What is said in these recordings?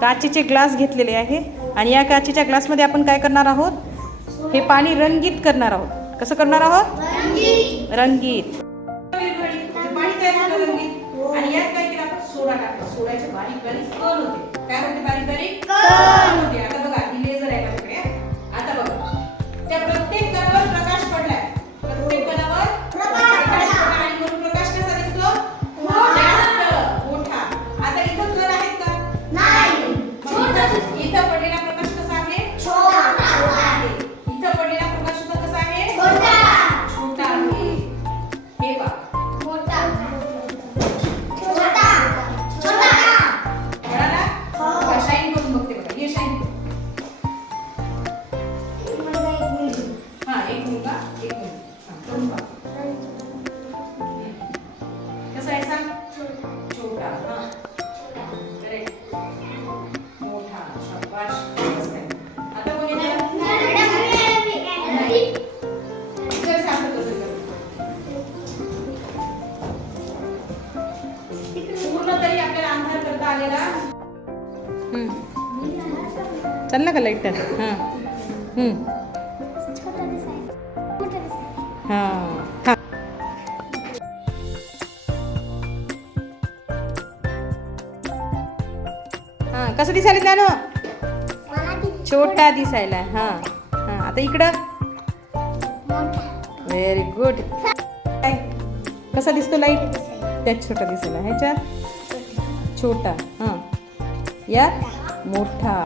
काचेचे ग्लास घेतलेले आहे. आणि या काचेच्या ग्लासमध्ये आपण काय करणार आहोत? हे पाणी रंगीत करणार आहोत. कसं करणार आहोत? रंगीत. पाणी तयार झालं रंगीत. आणि यात काय केलं आपण? सोडा टाकला. सोड्याचे बारीक बारीक कण होते. काय पूर्ण तरी आपल्याला अंधार करता आलेला. चालला का लाइट हां. हां. हां. कसं दिसायला ज्ञानो छोटा दिसायला. हां. हां आता इकडं. व्हेरी गुड कसा दिसतो लाइट त्यात छोटा दिसायला ह्याच्यात? छोटा हां. यात? मोठा.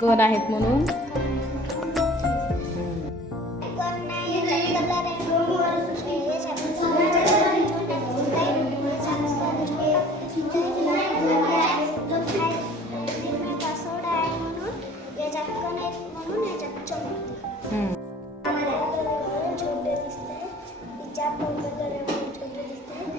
कण आहेत म्हणून? सोड्यामुळे कमी म्हणून मोठं दिसतंय